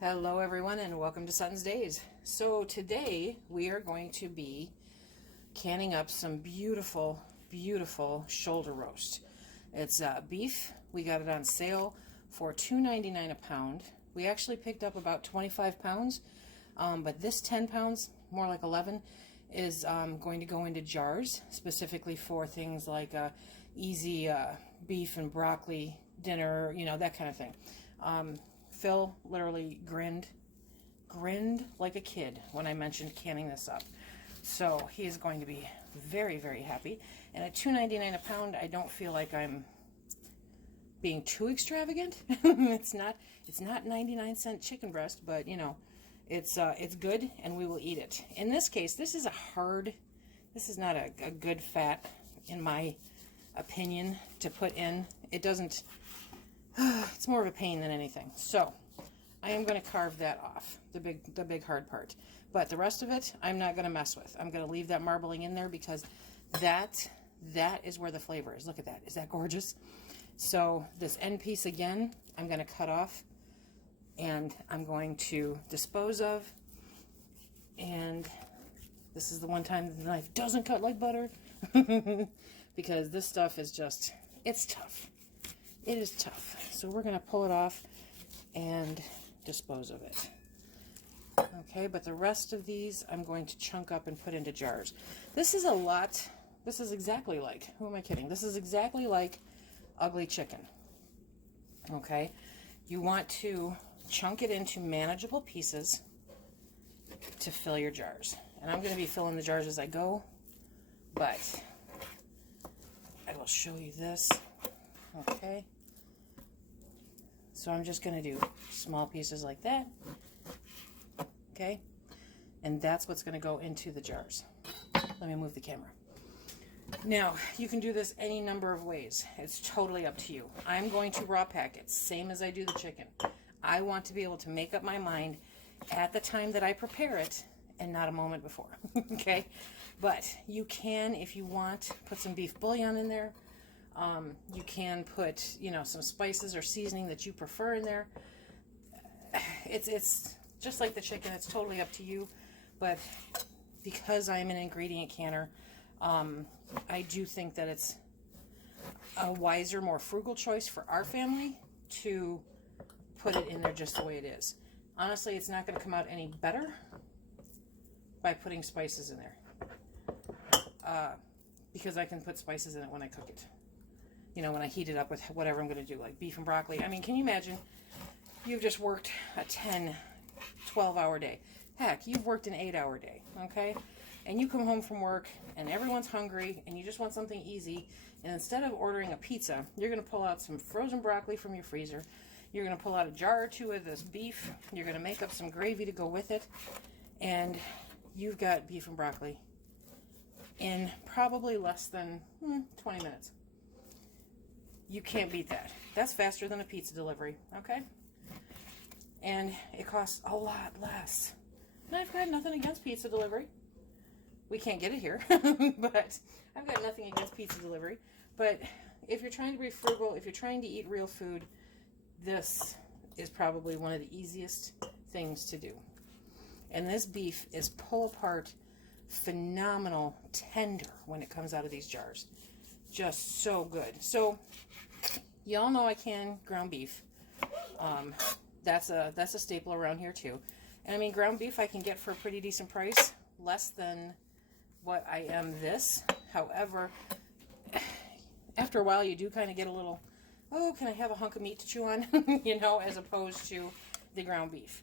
Hello everyone and welcome to SuttonsDaze. So today we are going to be canning up some beautiful shoulder roast. It's beef. We got it on sale for $2.99 a pound. We actually picked up about 25 pounds, but this 10 pounds, more like 11, is going to go into jars specifically for things like easy beef and broccoli dinner, you know, that kind of thing. Phil literally grinned like a kid when I mentioned canning this up. So he is going to be very happy. And at $2.99 a pound, I don't feel like I'm being too extravagant. It's not 99-cent chicken breast, but you know, it's good and we will eat it. In this case, this is not a good fat, in my opinion, to put in. It doesn't, it's more of a pain than anything. So I am going to carve that off, the big hard part. But the rest of it, I'm not going to mess with. I'm going to leave that marbling in there because that is where the flavor is. Look at that. Is that gorgeous? So this end piece again, I'm going to cut off and I'm going to dispose of. And this is the one time the knife doesn't cut like butter because this stuff is just, it's tough. It is tough. So we're going to pull it off and dispose of it. Okay, but the rest of these I'm going to chunk up and put into jars. This is a lot. This is exactly like, who am I kidding? This is exactly like ugly chicken. Okay, you want to chunk it into manageable pieces to fill your jars. And I'm going to be filling the jars as I go, but I will show you this. Okay. So I'm just going to do small pieces like that, okay? And that's what's going to go into the jars. Let me move the camera. Now, you can do this any number of ways. It's totally up to you. I'm going to raw pack it, same as I do the chicken. I want to be able to make up my mind at the time that I prepare it and not a moment before, okay? But you can, if you want, put some beef bouillon in there. You can put, you know, some spices or seasoning that you prefer in there. It's just like the chicken. It's totally up to you. But because I'm an ingredient canner, I do think that it's a wiser, more frugal choice for our family to put it in there just the way it is. Honestly, it's not going to come out any better by putting spices in there. Because I can put spices in it when I cook it. You know, when I heat it up with whatever I'm going to do, like beef and broccoli. I mean, can you imagine? You've just worked a 10, 12-hour day. Heck, you've worked an 8-hour day, okay? And you come home from work, and everyone's hungry, and you just want something easy. And instead of ordering a pizza, you're going to pull out some frozen broccoli from your freezer. You're going to pull out a jar or two of this beef. You're going to make up some gravy to go with it. And you've got beef and broccoli in probably less than 20 minutes. You can't beat that. That's faster than a pizza delivery, okay? And it costs a lot less. And I've got nothing against pizza delivery. We can't get it here, but I've got nothing against pizza delivery. But if you're trying to be frugal, if you're trying to eat real food, this is probably one of the easiest things to do. And this beef is pull apart, phenomenal, tender when it comes out of these jars. Just so good. So y'all know I can ground beef. That's a staple around here too. And I mean, ground beef I can get for a pretty decent price, less than what I am this. However, after a while you do kind of get a little, oh, can I have a hunk of meat to chew on? You know, as opposed to the ground beef.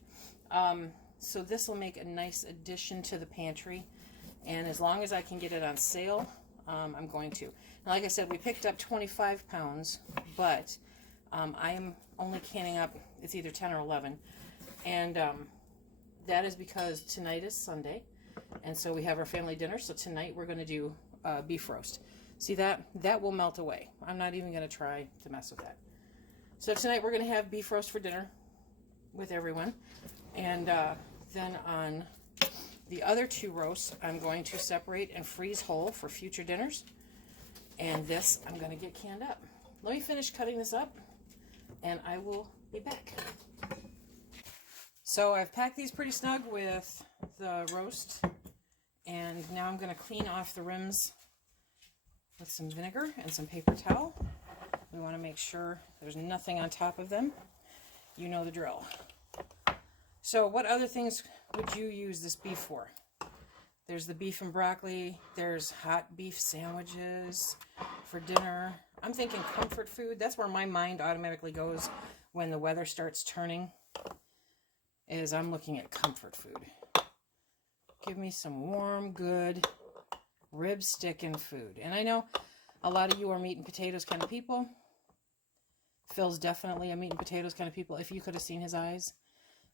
So this will make a nice addition to the pantry. And as long as I can get it on sale, I'm going to. Now, like I said, we picked up 25 pounds, but I am only canning up, it's either 10 or 11. And that is because tonight is Sunday, and so we have our family dinner. So tonight we're going to do beef roast. See that? That will melt away. I'm not even going to try to mess with that. So tonight we're going to have beef roast for dinner with everyone. And then on the other two roasts, I'm going to separate and freeze whole for future dinners. And this, I'm going to get canned up. Let me finish cutting this up, and I will be back. So I've packed these pretty snug with the roast, and now I'm going to clean off the rims with some vinegar and some paper towel. We want to make sure there's nothing on top of them. You know the drill. So what other things would you use this beef for? There's the beef and broccoli. There's hot beef sandwiches for dinner. I'm thinking comfort food. That's where my mind automatically goes when the weather starts turning, is I'm looking at comfort food. Give me some warm, good, rib sticking food. And I know a lot of you are meat and potatoes kind of people. Phil's definitely a meat and potatoes kind of people. If you could have seen his eyes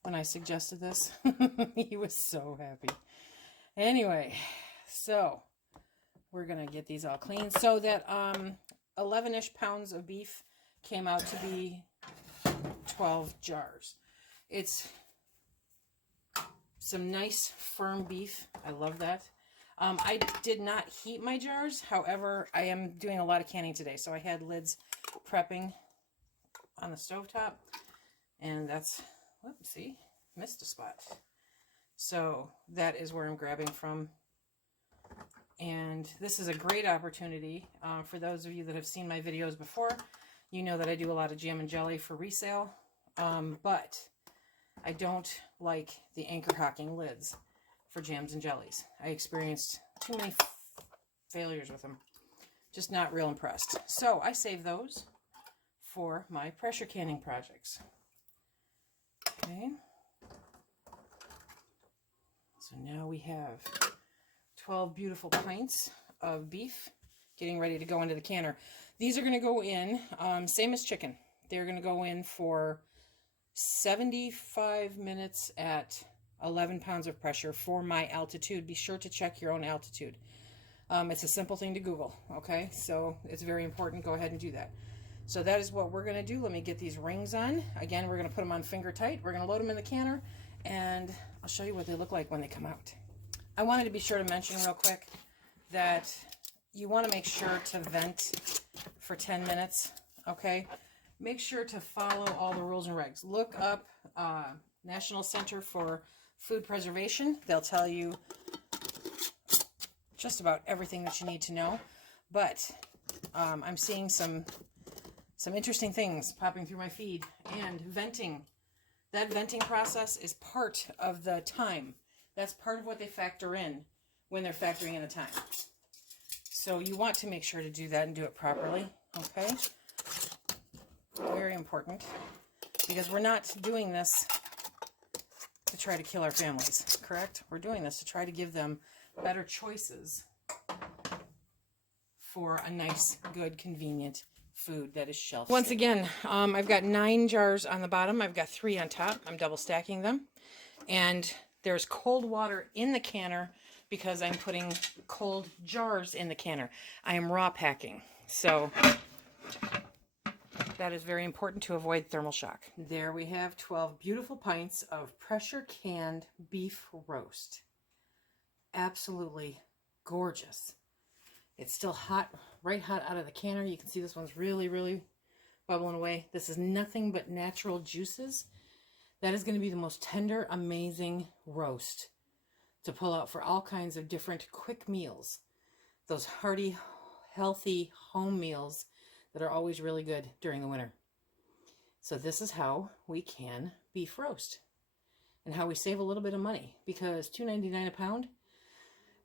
when I suggested this, he was so happy. Anyway, so we're going to get these all clean. So that 11-ish pounds of beef came out to be 12 jars. It's some nice firm beef. I love that. I did not heat my jars. However, I am doing a lot of canning today. So I had lids prepping on the stovetop. And that's, whoops, see, missed a spot. So that is where I'm grabbing from. And this is a great opportunity for those of you that have seen my videos before. You know that I do a lot of jam and jelly for resale. But I don't like the anchor hocking lids for jams and jellies. I experienced too many failures with them. Just not real impressed. So I save those for my pressure canning projects. Okay. So now we have 12 beautiful pints of beef getting ready to go into the canner. These are going to go in, same as chicken. They're going to go in for 75 minutes at 11 pounds of pressure for my altitude. Be sure to check your own altitude. It's a simple thing to Google, okay? So it's very important. Go ahead and do that. So that is what we're going to do. Let me get these rings on. Again, we're going to put them on finger tight. We're going to load them in the canner, and I'll show you what they look like when they come out. I wanted to be sure to mention real quick that you want to make sure to vent for 10 minutes, okay? Make sure to follow all the rules and regs. Look up National Center for Food Preservation. They'll tell you just about everything that you need to know. But I'm seeing some interesting things popping through my feed. And venting. That venting process is part of the time. That's part of what they factor in when they're factoring in the time. So you want to make sure to do that and do it properly, okay? Very important, because we're not doing this to try to kill our families, correct? We're doing this to try to give them better choices for a nice, good, convenient food that is shelf stable. Once again, I've got 9 jars on the bottom. I've got 3 on top. I'm double stacking them. And there's cold water in the canner because I'm putting cold jars in the canner. I am raw packing. So that is very important to avoid thermal shock. There we have 12 beautiful pints of pressure canned beef roast. Absolutely gorgeous. It's still hot, right hot out of the canner. You can see this one's really, really bubbling away. This is nothing but natural juices. That is going to be the most tender, amazing roast to pull out for all kinds of different quick meals. Those hearty, healthy home meals that are always really good during the winter. So this is how we can beef roast and how we save a little bit of money, because $2.99 a pound,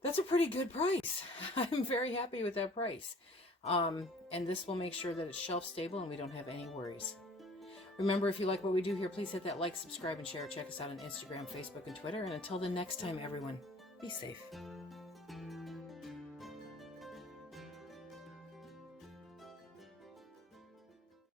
that's a pretty good price. I'm very happy with that price. And this will make sure that it's shelf stable and we don't have any worries. Remember, if you like what we do here, please hit that like, subscribe, and share. Check us out on Instagram, Facebook, and Twitter. And until the next time, everyone, be safe.